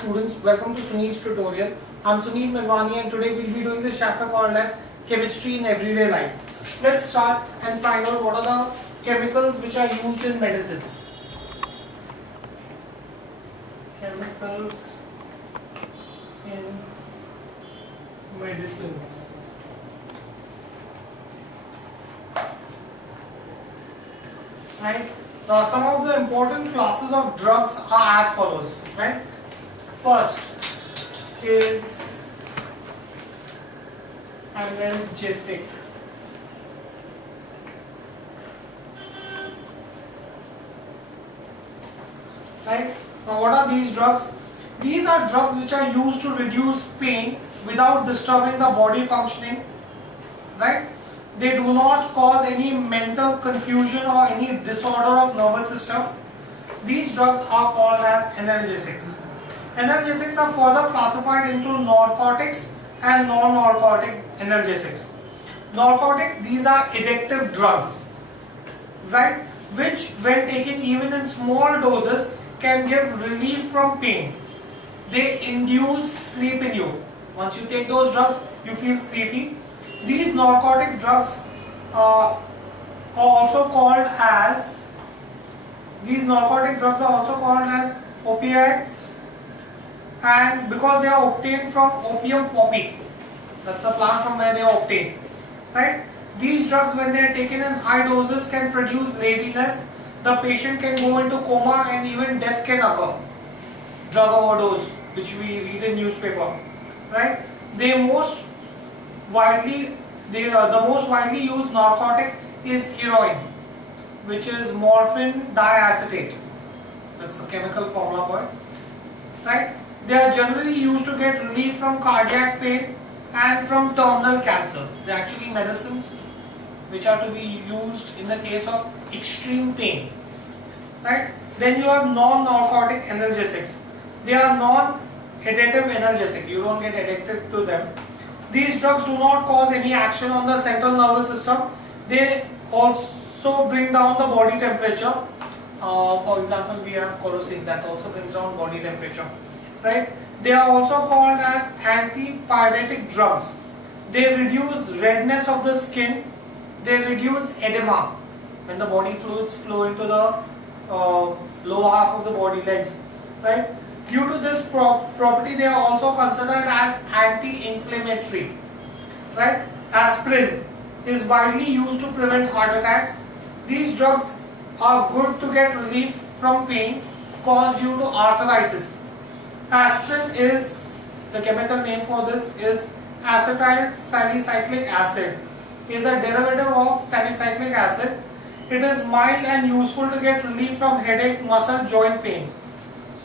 Students, welcome to Sunil's tutorial. I'm Sunil Milwani and today we'll be doing this chapter called as Chemistry in Everyday Life. Let's start and find out what are the chemicals which are used in medicines. Chemicals in medicines. Right? Some of the important classes of drugs are as follows. Right? First is analgesic. Right? Now, what are these drugs? These are drugs which are used to reduce pain without disturbing the body functioning. Right? They do not cause any mental confusion or any disorder of nervous system. These drugs are called as analgesics. Analgesics are further classified into narcotics and non-narcotic analgesics. Narcotic, these are addictive drugs, right? Which when taken even in small doses can give relief from pain. They induce sleep in you. Once you take those drugs, you feel sleepy. These narcotic drugs are also called as opiates, and because they are obtained from opium poppy, that's the plant from where they are obtained, right? These drugs, when they are taken in high doses, can produce laziness. The patient can go into coma and even death can occur. Drug overdose, which we read in newspaper, right? The most widely used narcotic is heroin, which is morphine diacetate. That's the chemical formula for it, right? They are generally used to get relief from cardiac pain and from terminal cancer. They are actually medicines which are to be used in the case of extreme pain, right? Then you have non-narcotic analgesics. They are non-additive analgesic. You don't get addicted to them. These drugs do not cause any action on the central nervous system. They also bring down the body temperature. For example, we have corrosive that also brings down body temperature. Right? They are also called as antipyretic drugs. They reduce redness of the skin. They reduce edema when the body fluids flow into the lower half of the body, legs. Right? Due to this property, they are also considered as anti-inflammatory. Right? Aspirin is widely used to prevent heart attacks. These drugs are good to get relief from pain caused due to arthritis. Aspirin is, the chemical name for this is acetyl salicylic acid. It is a derivative of salicylic acid. It is mild and useful to get relief from headache, muscle, joint pain.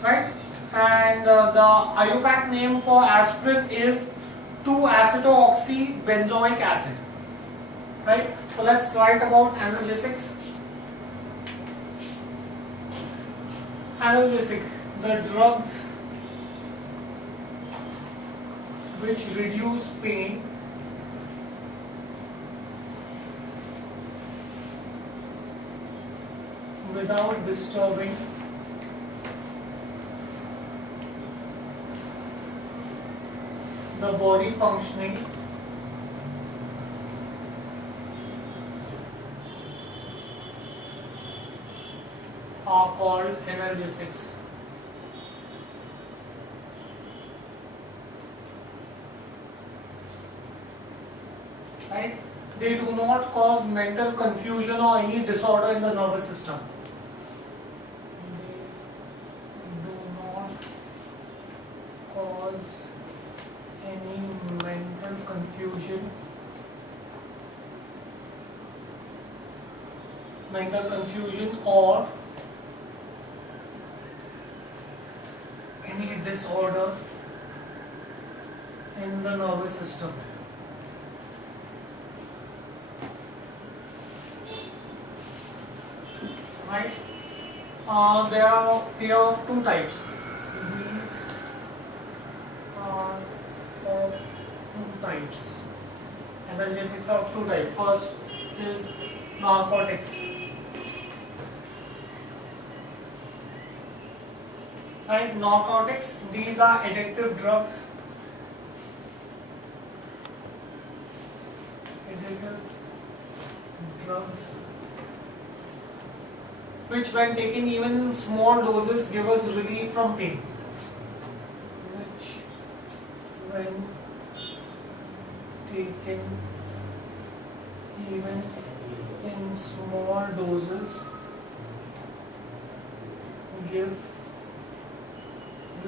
Right? And the IUPAC name for aspirin is 2-acetoxybenzoic acid. Right? So let's write about analgesics. Analgesic, the drugs which reduce pain without disturbing the body functioning are called analgesics. Right? They do not cause mental confusion or any disorder in the nervous system. They do not cause any mental confusion or any disorder in the nervous system. Right? They are of two types. These are of two types. Analgesics are of two types. First is narcotics. Right, narcotics, these are addictive drugs. Addictive drugs, which when taken even in small doses give us relief from pain. Which when taken even in small doses give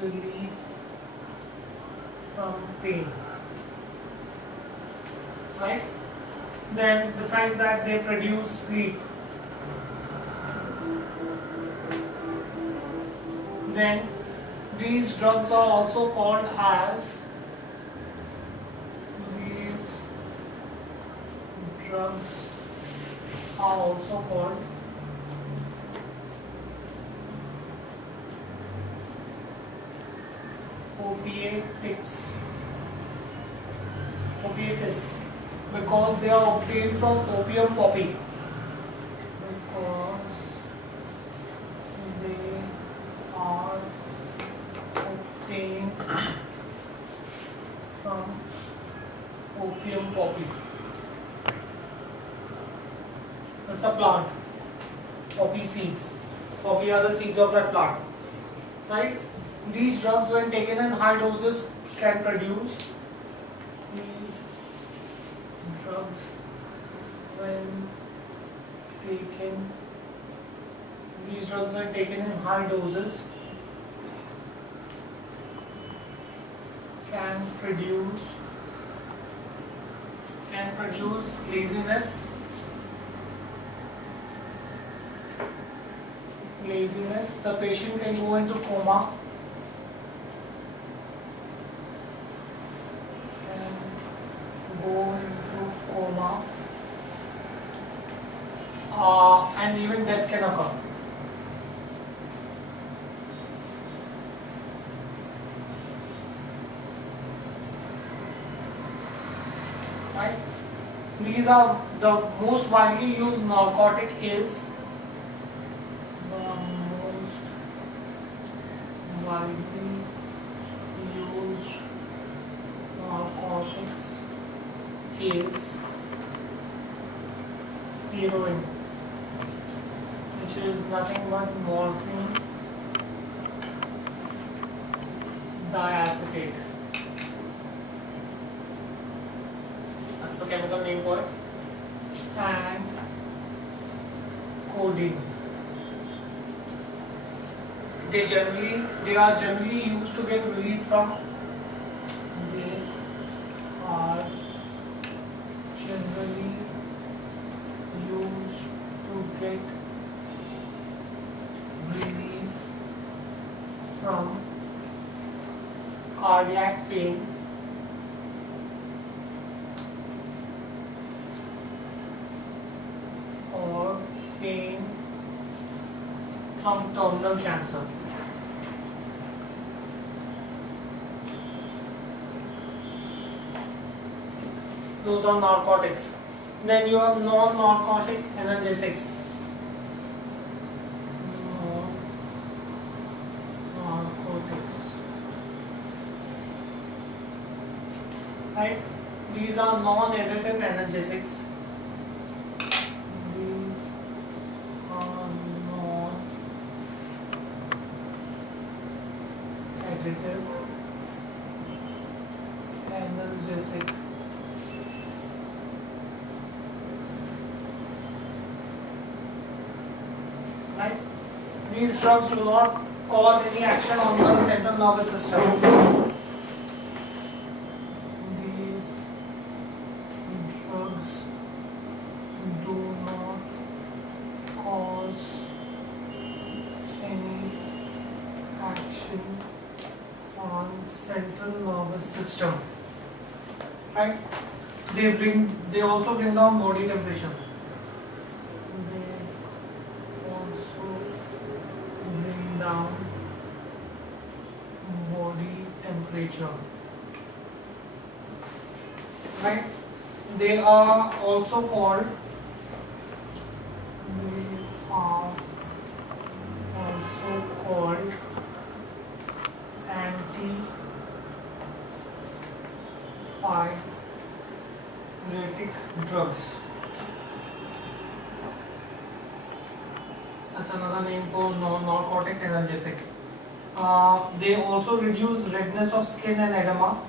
relief from pain. Right? Then besides that, they produce sleep. Then these drugs are also called as opiates. Opiates, because they are obtained from opium poppy. Because they are obtained from opium poppy. That's a plant. Poppy seeds. Poppy are the seeds of that plant. Right? These drugs, when taken in high doses, can produce. These drugs, when taken in high doses, can produce laziness. The patient can go into coma. And even death can occur. Right? These are the most widely used narcotic is heroin, which is nothing but morphine diacetate. That's the chemical name for it. And codeine. They are generally used to get relief from. They are generally used to get relief from cardiac pain or pain from terminal cancer. Those are narcotics. Then you have non-narcotic analgesics. Narcotics. Right? These are non-additive analgesics. These are non-additive analgesic. Right? These drugs do not cause any action on the central nervous system. These drugs do not cause any action on central nervous system. Right? They also bring down body temperature. Down body temperature. Right? They are also called Pyretic drugs. That's another name for narcotic analgesics. They also reduce redness of skin and edema.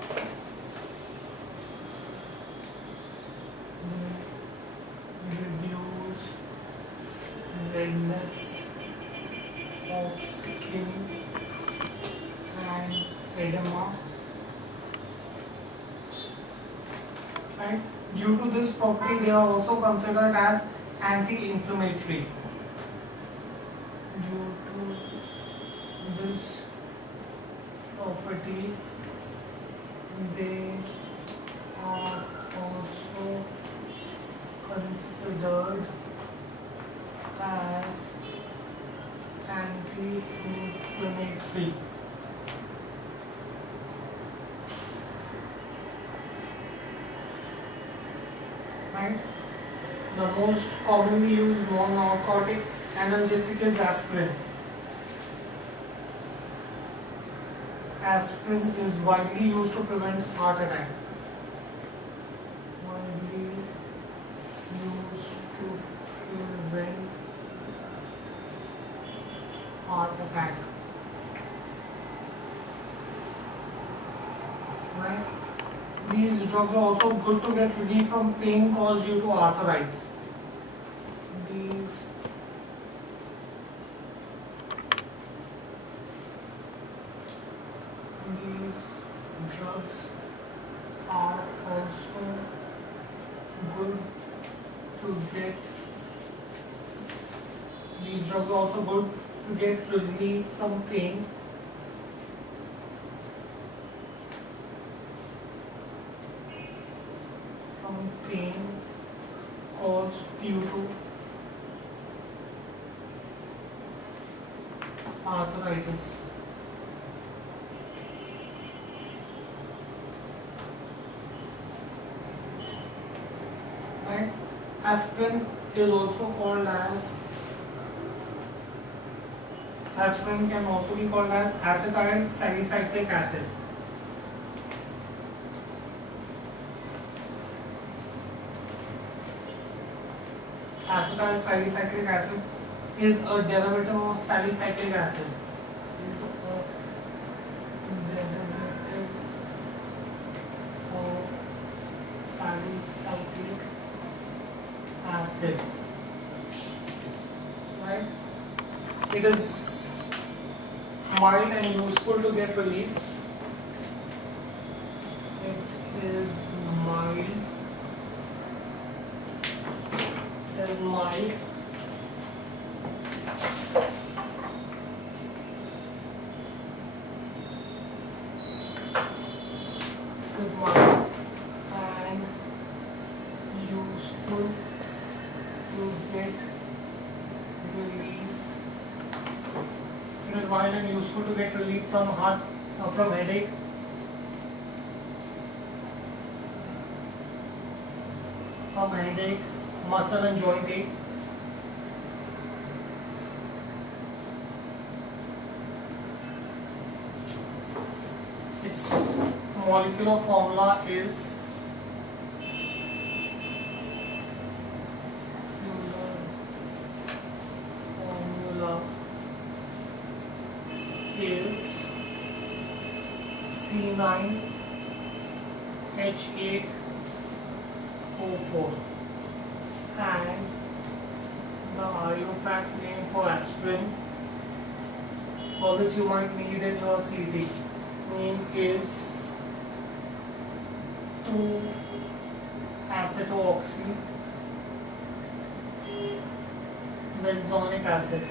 Reduce redness of skin and edema. Right? Due to this property, they are also considered as anti-inflammatory. Due to this property, they are also considered as anti-inflammatory. Right? The most commonly used non-narcotic analgesic is aspirin. Aspirin is widely used to prevent heart attack. Widely used to prevent heart attack. Right? These drugs are also good to get relief from pain caused due to arthritis. These drugs are also good to get. These drugs are also good to get relief from pain. Pain caused due to arthritis. Right? Aspirin is also called as aspirin can also be called as acetyl salicylic acid. Acetyl salicylic acid is a derivative of salicylic acid. Is a derivative of salicylic acid. Right? It is mild and useful to get relief. It is mild. Mild and useful to get relief. It is mild and useful to get relief from headache. From headache, muscle and joint ache. Its molecular formula is C9H8O4, and the IUPAC name for aspirin, all this you might need in your CT, name is 2-acetoxy benzoic acid.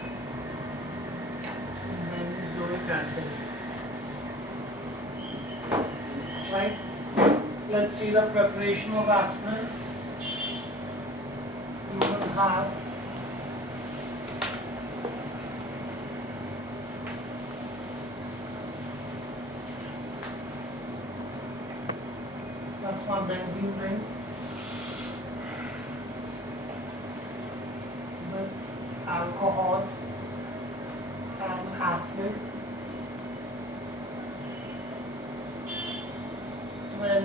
Right? Let's see the preparation of aspirin. You will have that's my benzene ring with alcohol and acid. When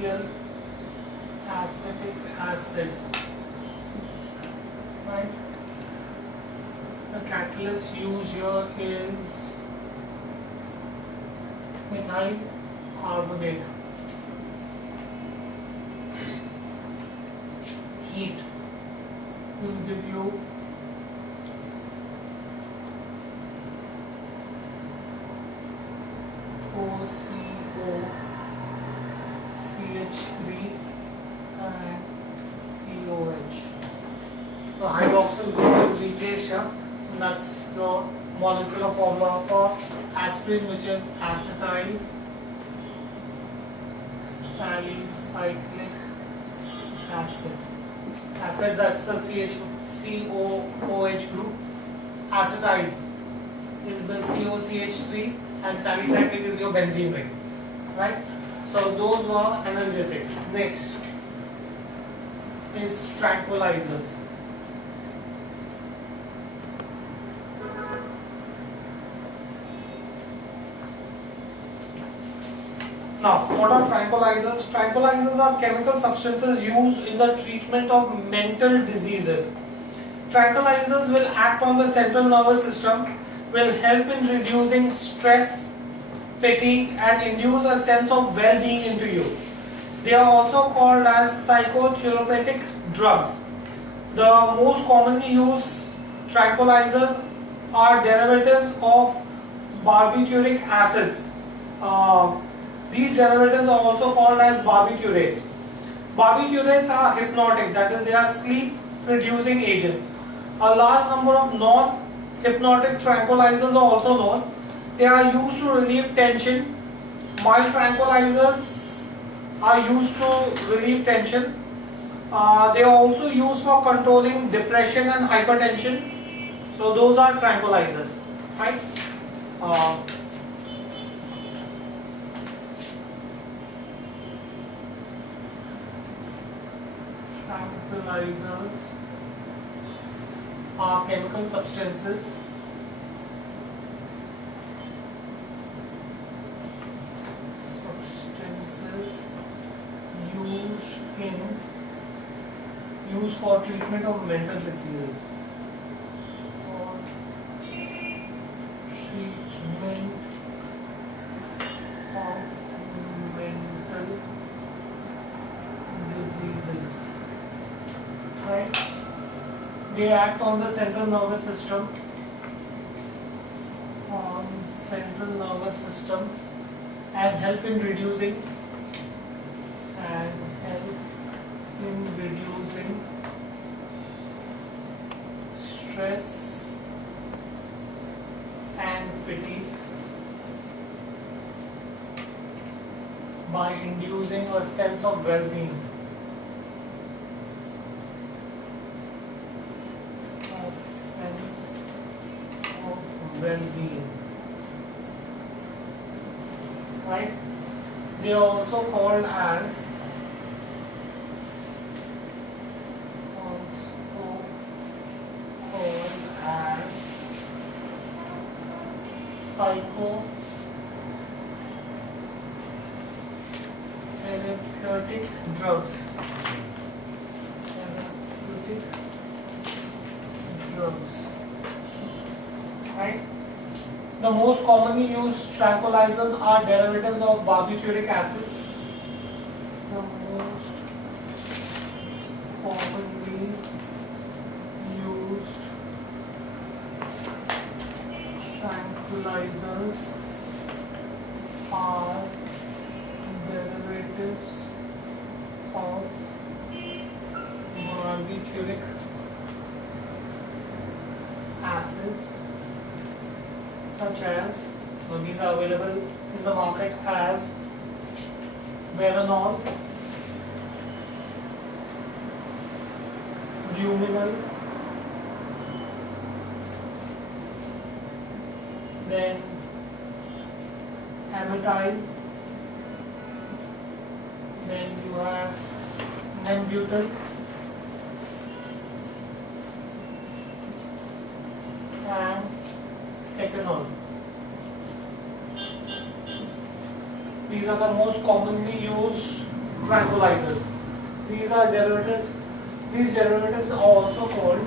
HCl, acetic acid, right? The catalyst used here is methyl carbonate. Heat will give you OCO, CH3 and COH. The hydroxyl group is replaced here, and that's your molecular formula for aspirin, which is acetyl salicylic acid. That's the COOH group. Acetyl is the COCH3 and salicylic is your benzene ring, right? So those were analgesics. Next is tranquilizers. Now, what are tranquilizers? Tranquilizers are chemical substances used in the treatment of mental diseases. Tranquilizers will act on the central nervous system, will help in reducing stress, fatigue, and induce a sense of well-being into you. They are also called as psychotherapeutic drugs. The most commonly used tranquilizers are derivatives of barbituric acids. These derivatives are also called as barbiturates. Barbiturates are hypnotic, that is, they are sleep-producing agents. A large number of non-hypnotic tranquilizers are also known. They are used to relieve tension. Mild tranquilizers are used to relieve tension. They are also used for controlling depression and hypertension. So those are tranquilizers, right? Tranquilizers are chemical substances used for treatment of mental diseases. For treatment of mental diseases. Right? They act on the central nervous system. And help in reducing stress and fatigue by inducing a sense of well-being. Right? They are also called as psychotherapeutic drugs. Right? The most commonly used tranquilizers are derivatives of barbituric acids. The most commonly used tranquilizers are derivatives of barbituric acids, such as, these are available in the market as Veronal, Luminal, then Amethyl, then you have Nembutal, and Seconal. These are the most commonly used tranquilizers. These are derivatives. These derivatives are also called.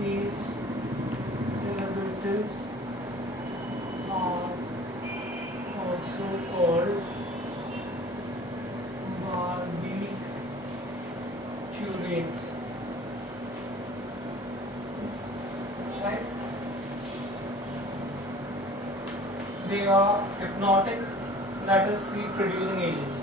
These derivatives are also called barbiturates. Right? They are hypnotic, that is sleep producing agents.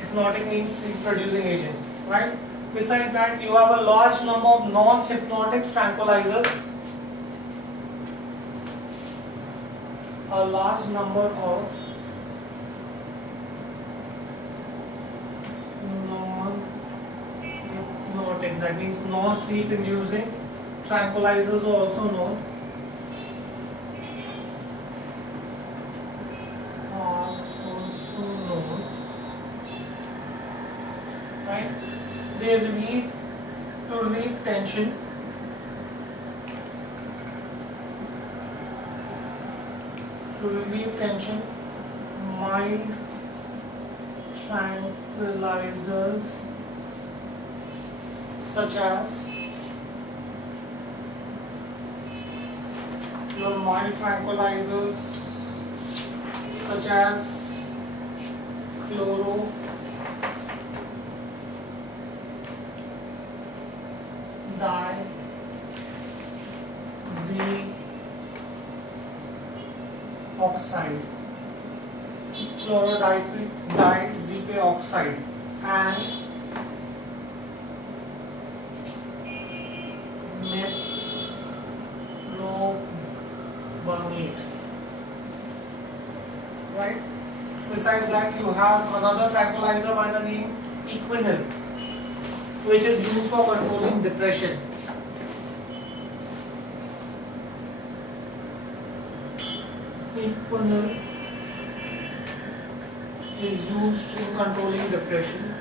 Hypnotic means sleep producing agent, right? Besides that, you have a large number of non-hypnotic tranquilizers. A large number of non-hypnotic, that means non-sleep inducing tranquilizers are also known. Right? They relieve tension. To relieve tension, mild tranquilizers such as your mild tranquilizers such as chloro, diazeoxide, chlorodiazeoxide, and meprobamate. Right? Besides that, you have another tranquilizer by the name Equinil, which is used for controlling depression. Equinil is used in controlling depression.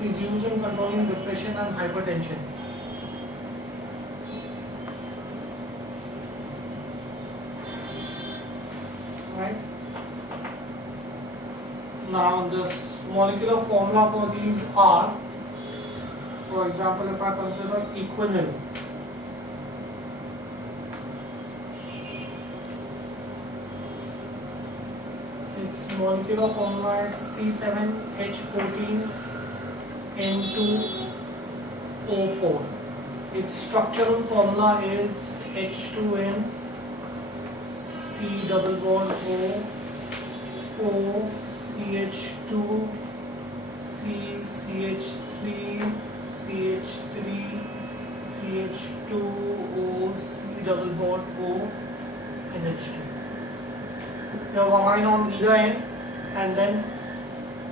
Is used in controlling depression and hypertension. Right? Now the molecular formula for these are, for example, if I consider Equinil, its molecular formula is C7H14N2O4. Its structural formula is H2N C double bond O CH2 CH3 CH3 CH2O C double bond O and H2. You have amine on either end and then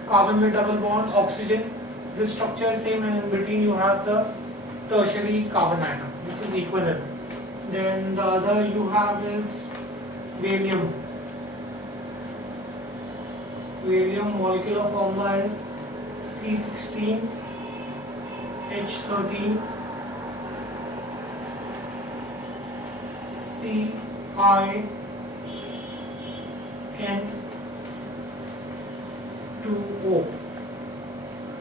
carbon with double bond, oxygen. This structure is same, and in between you have the tertiary carbon atom. This is Equinil. Then the other you have is Valium. Valium molecular formula is C16H13 CIN2O.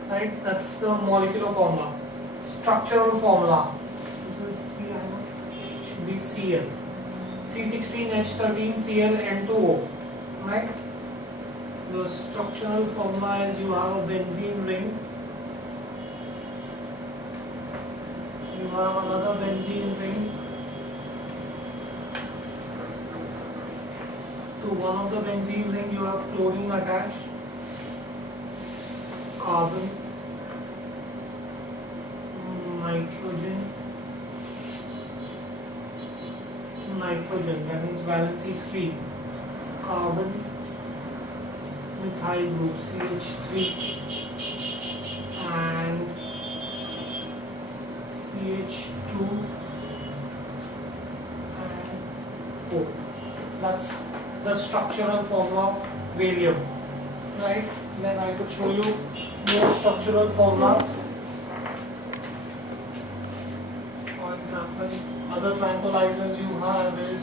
Right? That's the molecular formula. Structural formula. This is should be Cl. C16H13 ClN2O. Right? The structural formula is you have a benzene ring. You have another benzene ring. To one of the benzene ring you have chlorine attached. Carbon, nitrogen, that means valency 3, carbon, methyl group CH3 and CH2 and O. That's the structural formula of barium, right? Then I could show you more structural formulas. For example, other tranquilizers you have is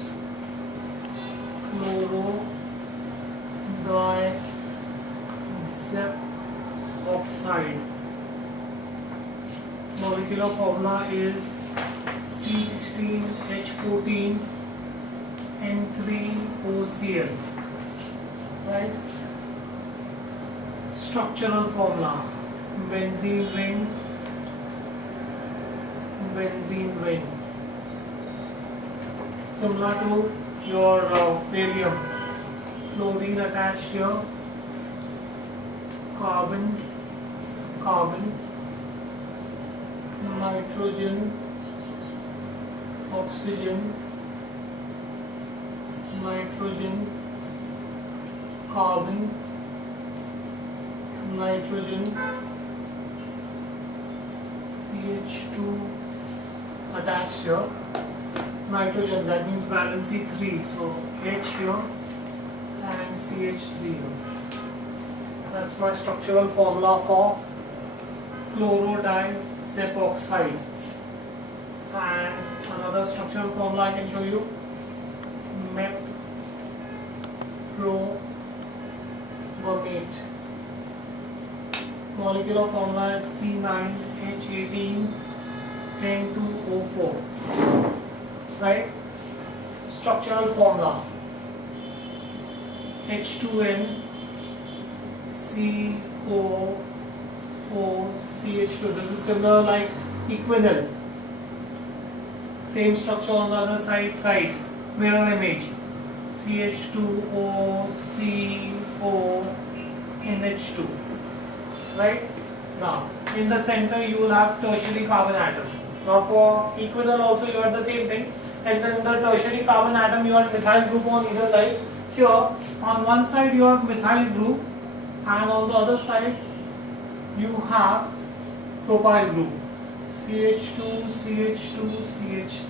chlorodiazepoxide. Molecular formula is C16H14N3OCl, right? Structural formula: benzene ring, similar to your barium. Chlorine attached here, carbon, nitrogen, oxygen, carbon, nitrogen, CH2 attached here, nitrogen, that means valency 3, so H here and CH3 here. That's my structural formula for chlorodiazepoxide. And another structural formula I can show you: meprobamate. Molecular formula is C9H18N2O4, right? Structural formula: H2N COOCH2. This is similar like equinyl. Same structure on the other side, guys. Mirror image: CH2OCONH2. Right? Now, in the center you will have tertiary carbon atom. Now, for equinyl also you have the same thing. And then the tertiary carbon atom, you have methyl group on either side. Here, on one side you have methyl group, and on the other side you have propyl group. CH2, CH2, CH3.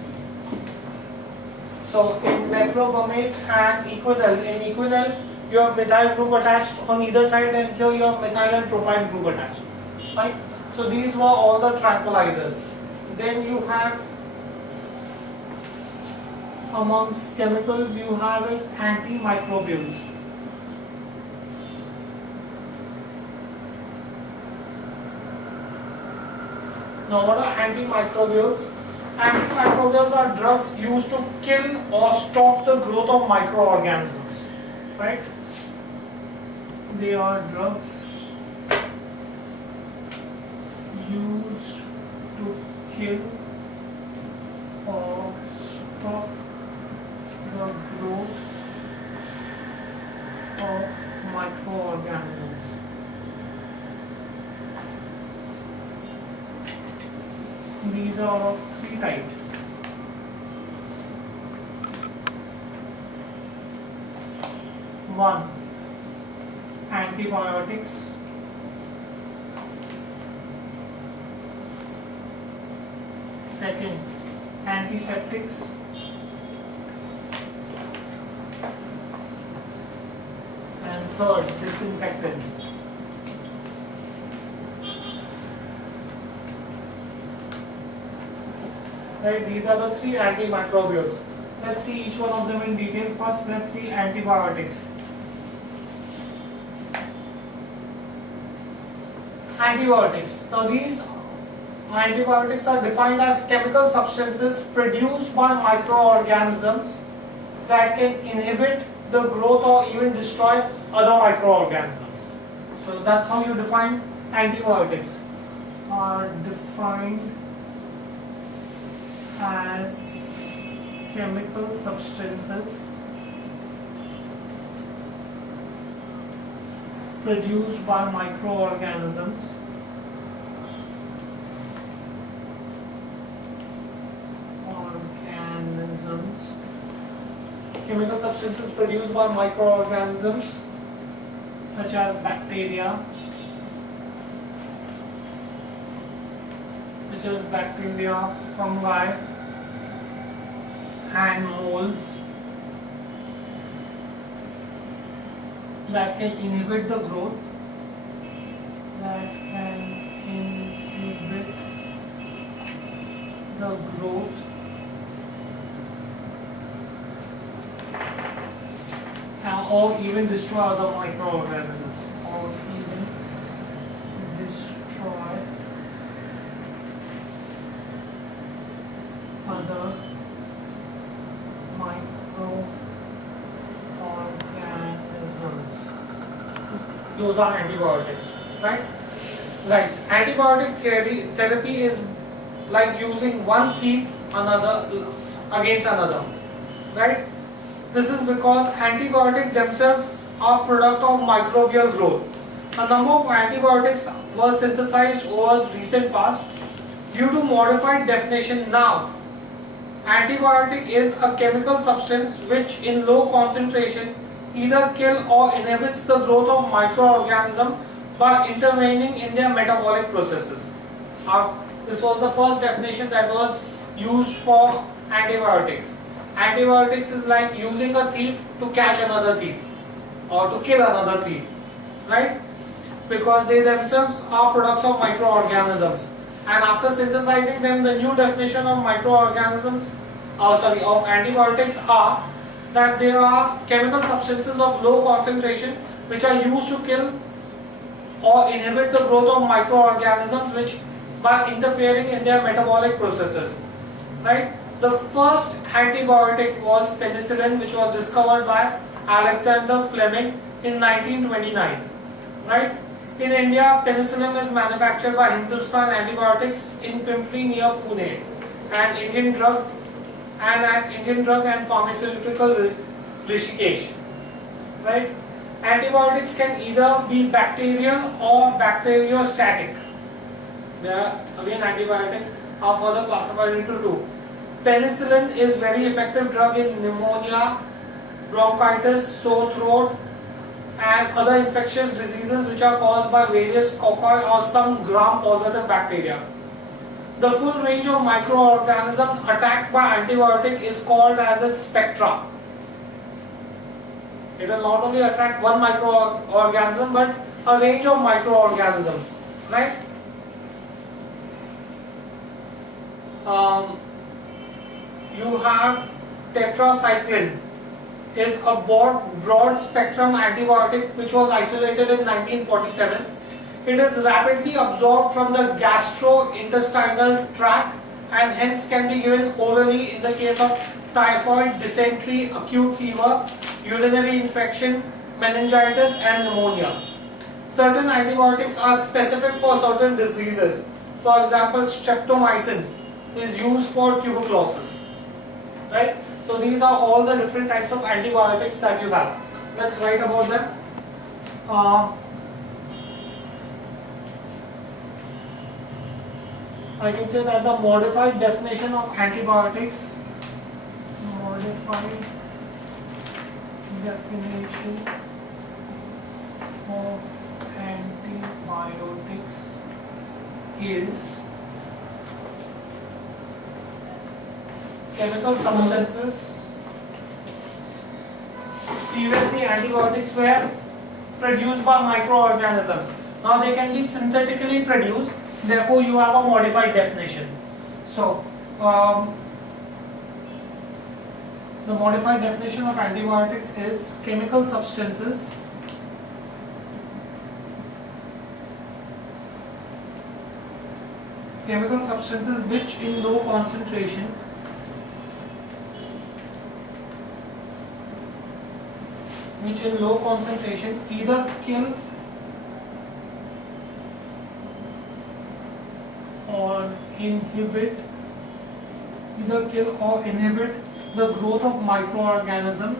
So in meprobamate and equinyl, you have methyl group attached on either side, and here you have methyl and propyl group attached. Right? So these were all the tranquilizers. Then you have, amongst chemicals you have is antimicrobials. Now, what are antimicrobials? Antimicrobials are drugs used to kill or stop the growth of microorganisms, right? They are drugs used to kill or stop the growth of microorganisms. These are of three types. One, antibiotics. Second, antiseptics. And third, disinfectants. Right, these are the three antimicrobials. Let's see each one of them in detail. First, let's see antibiotics. Antibiotics. Now, these antibiotics are defined as chemical substances produced by microorganisms that can inhibit the growth or even destroy other microorganisms. So that's how you define antibiotics. Are defined as chemical substances produced by microorganisms chemical substances produced by microorganisms such as bacteria, fungi and molds, that can inhibit the growth, that can inhibit the growth or even destroy other microorganisms, or even destroy other microorganisms. Those are antibiotics, right? Like antibiotic therapy is like using one thief against another, right? This is because antibiotics themselves are product of microbial growth. A number of antibiotics were synthesized over recent past. Due to modified definition now, antibiotic is a chemical substance which in low concentration either kill or inhibits the growth of microorganisms by intervening in their metabolic processes. This was the first definition that was used for antibiotics. Antibiotics is like using a thief to catch another thief or to kill another thief, right? Because they themselves are products of microorganisms. And after synthesizing them, the new definition of of antibiotics are that they are chemical substances of low concentration which are used to kill or inhibit the growth of microorganisms which by interfering in their metabolic processes, right? The first antibiotic was penicillin, which was discovered by Alexander Fleming in 1929, right? In India, penicillin is manufactured by Hindustan Antibiotics in Pimpri near Pune, and Indian Drug and Pharmaceutical Rishikesh, right? Antibiotics can either be bacterial or bacteriostatic. Again, antibiotics are further classified into two. Penicillin is very effective drug in pneumonia, bronchitis, sore throat, and other infectious diseases which are caused by various cocci or some gram-positive bacteria. The full range of microorganisms attacked by antibiotic is called as its spectra. It will not only attack one microorganism but a range of microorganisms, right? You have tetracycline is a broad spectrum antibiotic which was isolated in 1947. It is rapidly absorbed from the gastrointestinal tract and hence can be given orally in the case of typhoid, dysentery, acute fever, urinary infection, meningitis and pneumonia. Certain antibiotics are specific for certain diseases. For example, streptomycin is used for tuberculosis. Right? So these are all the different types of antibiotics that you have. Let's write about them. I can say that the modified definition of antibiotics, is chemical substances. Previously, antibiotics were produced by microorganisms. Now they can be synthetically produced. Therefore, you have a modified definition. So, the modified definition of antibiotics is chemical substances which in low concentration either kill or inhibit the growth of microorganisms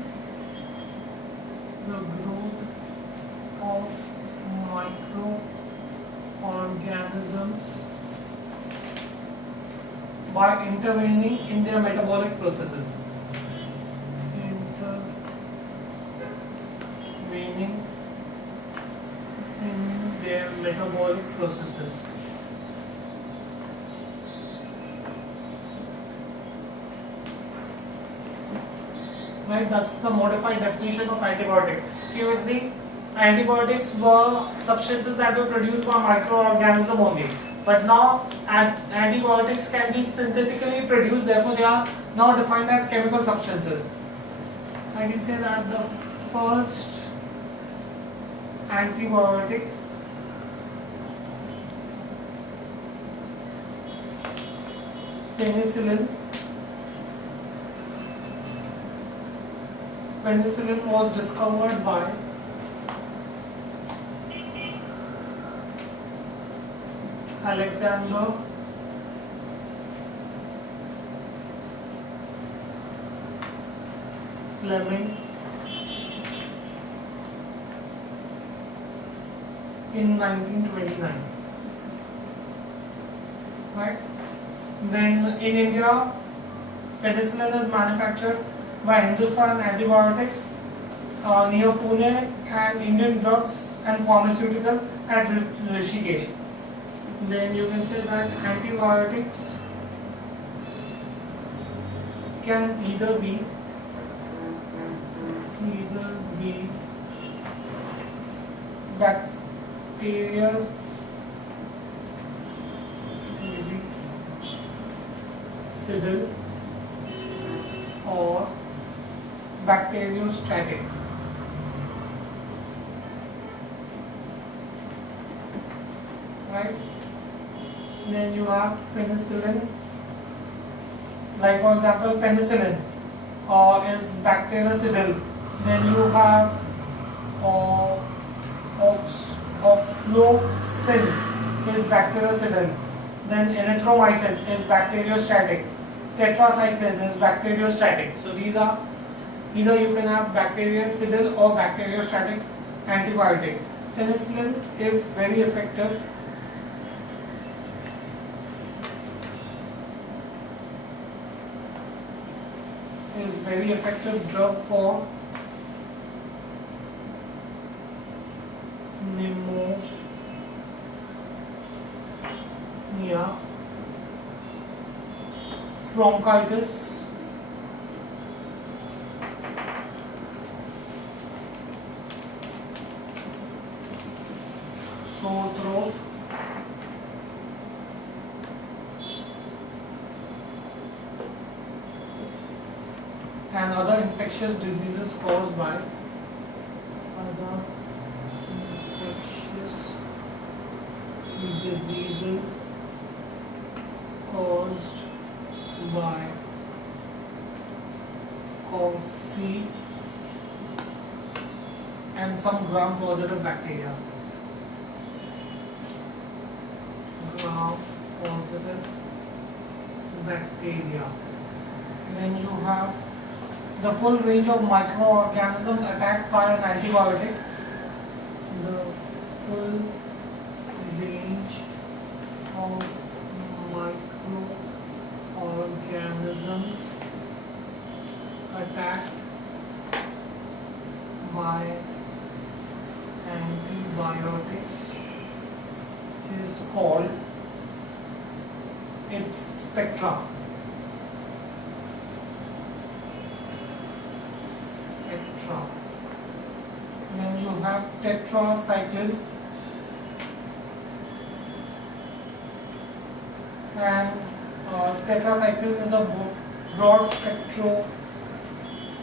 by intervening in their metabolic processes. Right, that's the modified definition of antibiotic. Previously, antibiotics were substances that were produced by microorganisms only. But now antibiotics can be synthetically produced, therefore they are now defined as chemical substances. I can say that the first antibiotic penicillin was discovered by Alexander Fleming in 1929. Right? Then in India, penicillin is manufactured by Hindustan Antibiotics near Pune, and Indian Drugs and Pharmaceutical at Rishikesh. Then you can say that antibiotics can either be bacterial, bactericidal, or bacteriostatic. Right? Then you have penicillin. Like for example, penicillin is bactericidal. Then you have ofloxacin is bactericidal. Then erythromycin is bacteriostatic. Tetracycline is bacteriostatic. So these are, either you can have bactericidal or bacteriostatic antibiotic. Penicillin is very effective. Is very effective drug for pneumonia, bronchitis, sore throat, and other infectious diseases caused by cocci and some gram-positive bacteria. Gram-positive bacteria. Then you have the full range of microorganisms attacked by an antibiotic. The full range of microorganisms attacked by antibiotics is called its spectra. Then you have tetracycline, and tetracycline is a broad spectrum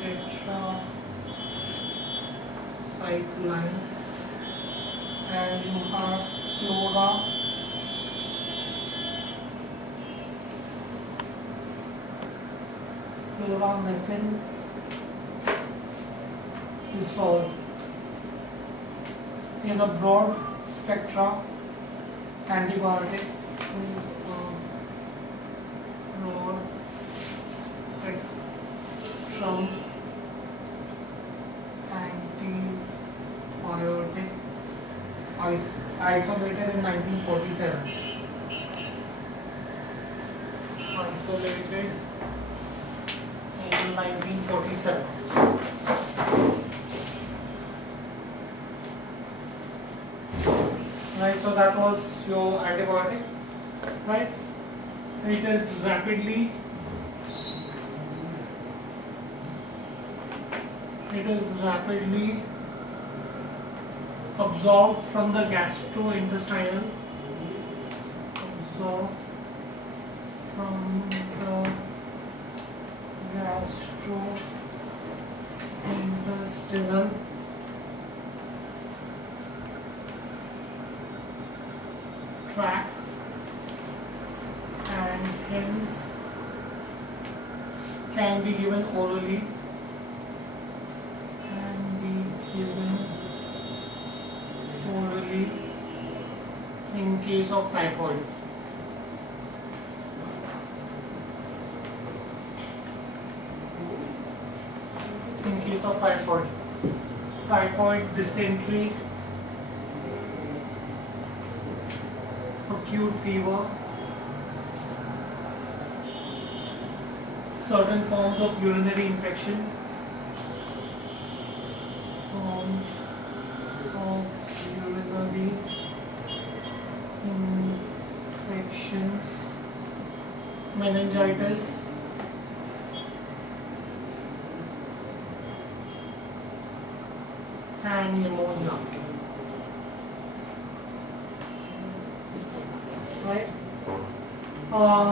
tetracycline, and you have chloramethylene is a broad spectra antibiotic. Broad spectrum antibiotic isolated in 1947. Isolated in 1947. Right, so that was your antibiotic, right? It is rapidly absorbed from the gastrointestinal, absorbed from the gastrointestinal tract and hence can be given orally, in case of typhoid. In case of typhoid, dysentery, acute fever, certain forms of urinary infection, meningitis, and pneumonia. Right?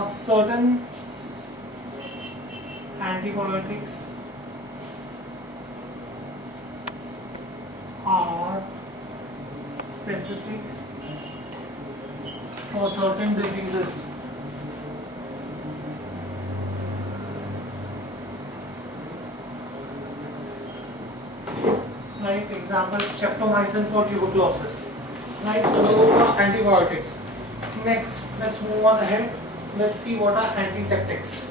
Certain antibiotics are specific for certain diseases. Right, example streptomycin for tuberculosis. Right, so those are antibiotics. Next, let's move on ahead. Let's see what are antiseptics.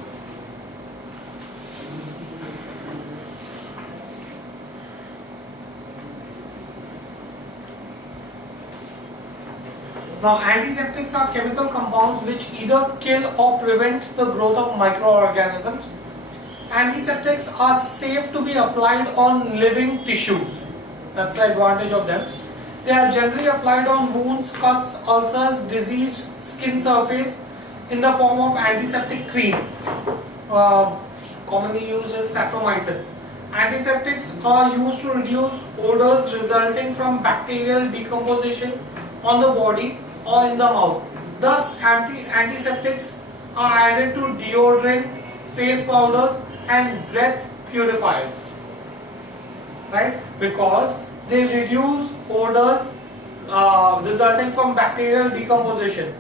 Now, antiseptics are chemical compounds which either kill or prevent the growth of microorganisms. Antiseptics are safe to be applied on living tissues. That's the advantage of them. They are generally applied on wounds, cuts, ulcers, diseased skin surface in the form of antiseptic cream. Commonly used as sapromycin. Antiseptics are used to reduce odors resulting from bacterial decomposition on the body or in the mouth. Thus, antiseptics are added to deodorant, face powders, and breath purifiers, right? Because they reduce odors resulting from bacterial decomposition,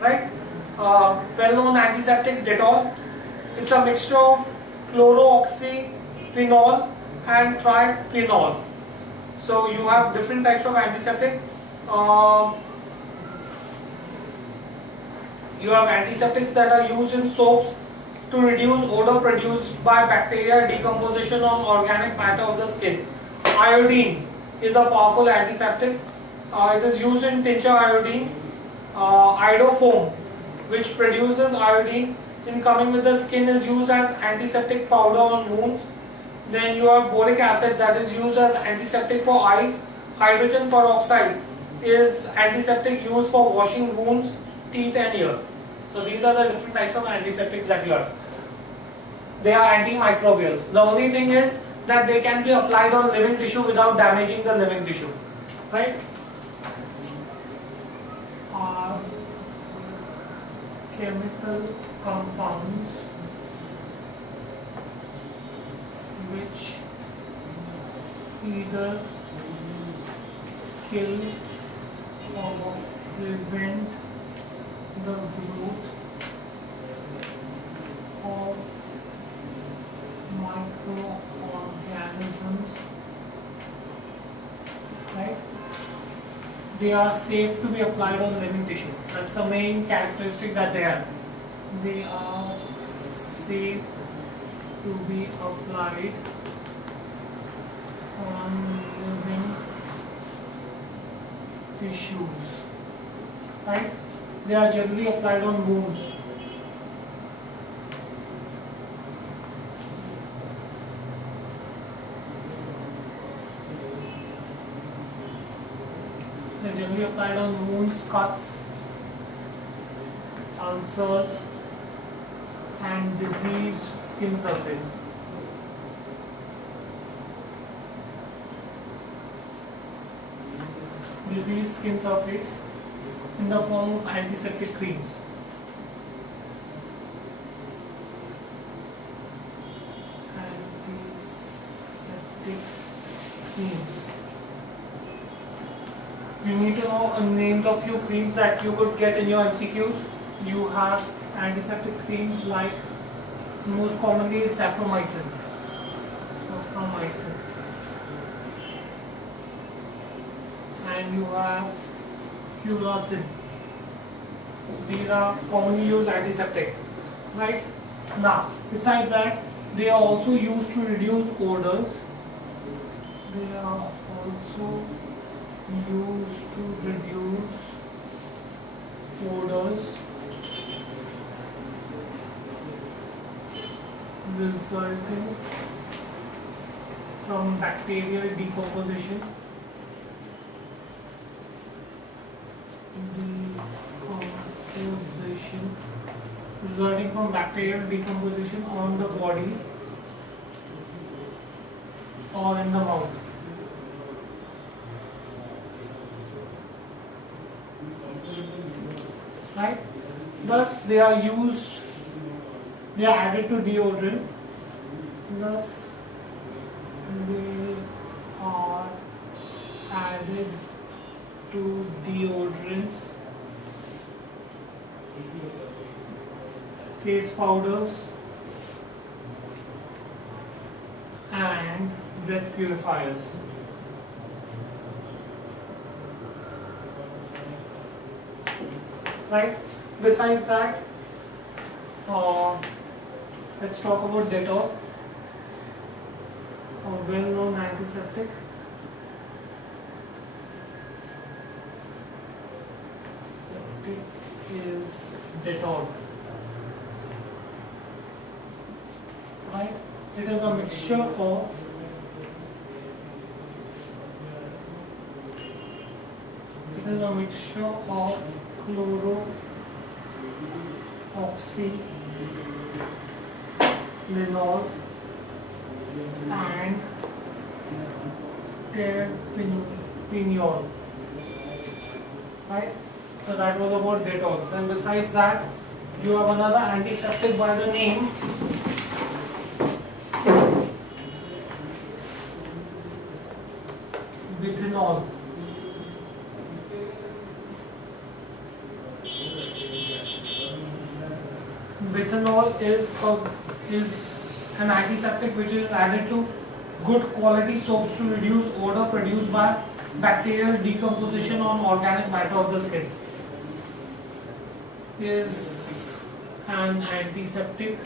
right? Well-known antiseptic Dettol. It's a mixture of chloroxyphenol and triphenol. So you have different types of antiseptic. You have antiseptics that are used in soaps to reduce odor produced by bacterial decomposition on organic matter of the skin. Iodine is a powerful antiseptic. It is used in tincture iodine. Iodofoam, which produces iodine in coming with the skin, is used as antiseptic powder on wounds. Then you have boric acid that is used as antiseptic for eyes. Hydrogen peroxide is antiseptic used for washing wounds, teeth and ear. So these are the different types of antiseptics that you have. They are antimicrobials. The only thing is that they can be applied on living tissue without damaging the living tissue. Right? Are chemical compounds which either kill or prevent the growth of microorganisms, right? They are safe to be applied on living tissue. That's the main characteristic that they have. They are safe to be applied on living tissues, right? They are generally applied on wounds. They are generally applied on wounds, cuts, ulcers, and diseased skin surface. diseased skin surface in the form of antiseptic creams. Antiseptic creams. You need to know names of few creams that you could get in your MCQs. You have antiseptic creams like most commonly is saffromycin. And you have fluoxetine. These are commonly used antiseptic, right? Now, besides that, they are also used to reduce odors. They are also used to reduce odors resulting from bacterial decomposition. Resulting from bacterial decomposition on the body or in the mouth. Right? Thus they are used, they are added to deodorant. Thus they are added to deodorants, face powders and breath purifiers. Right? Besides that, let's talk about Dettol, a well-known antiseptic. Is Dettol. Right? It is a mixture of chloroxylenol and terpineol. Right? So that was about Dettol. Then besides that, you have another antiseptic by the name Bithanol. Bithanol is an antiseptic which is added to good quality soaps to reduce odor produced by bacterial decomposition on organic matter of the skin. Is an antiseptic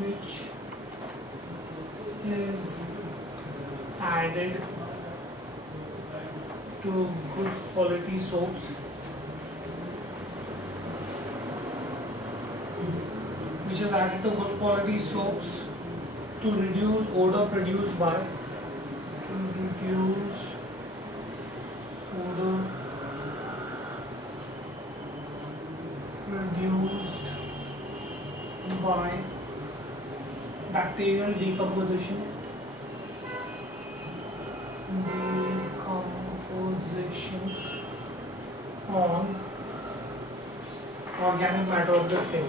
which is added to good quality soaps to reduce odor produced by bacterial decomposition on organic matter of the skin.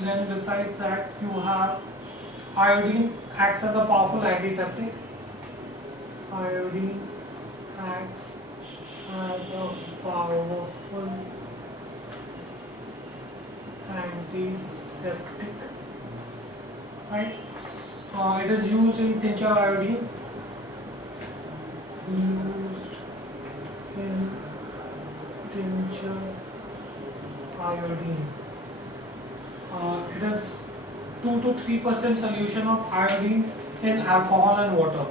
Then besides that, you have iodine acts as a powerful antiseptic. Iodine acts as a powerful antiseptic. Right? It is used in tincture iodine. It is 2 to 3% solution of iodine in alcohol and water.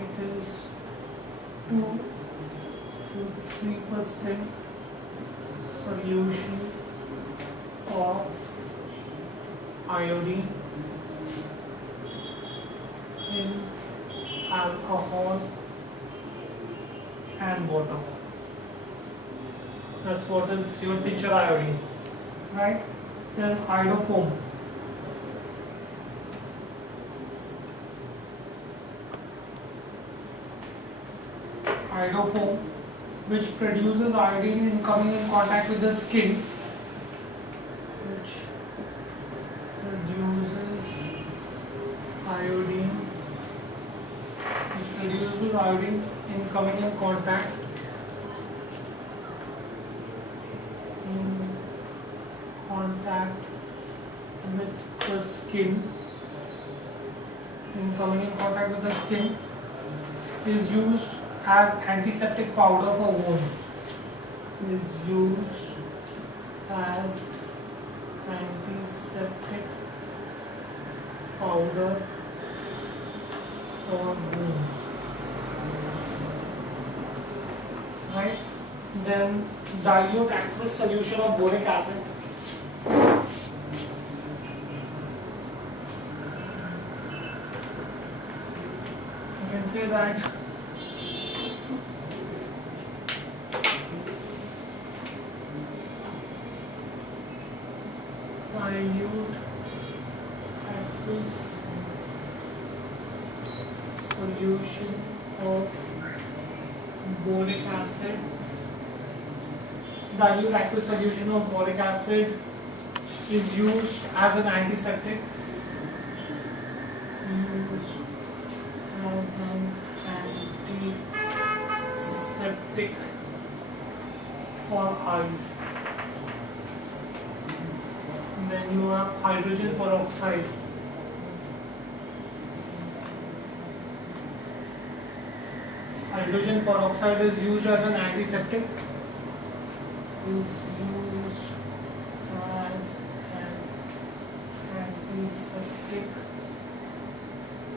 It is 2 to 3% solution of iodine in alcohol and water. That's what is your tincture iodine, right? Then iodofoam. Iodofoam, which produces iodine in coming in contact with the skin, which produces iodine in coming in contact with the skin, is used as antiseptic powder for wounds. Is used as antiseptic powder for wounds. Right? Then dilute aqueous solution of boric acid. You can say that dilute aqueous solution of boric acid. Dilute aqueous solution of boric acid is used as an antiseptic. For eyes. And then you have hydrogen peroxide. Hydrogen peroxide is used as an antiseptic.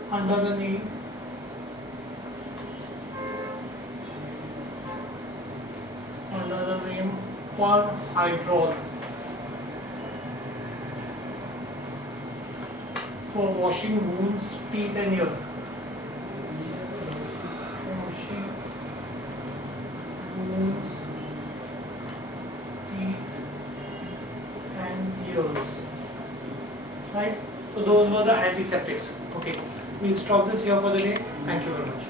Under the name perhydrol for washing wounds, teeth and ear. Washing wounds, teeth and ears. Right? So those were the antiseptics. Okay. We'll stop this here for the day. Thank you very much.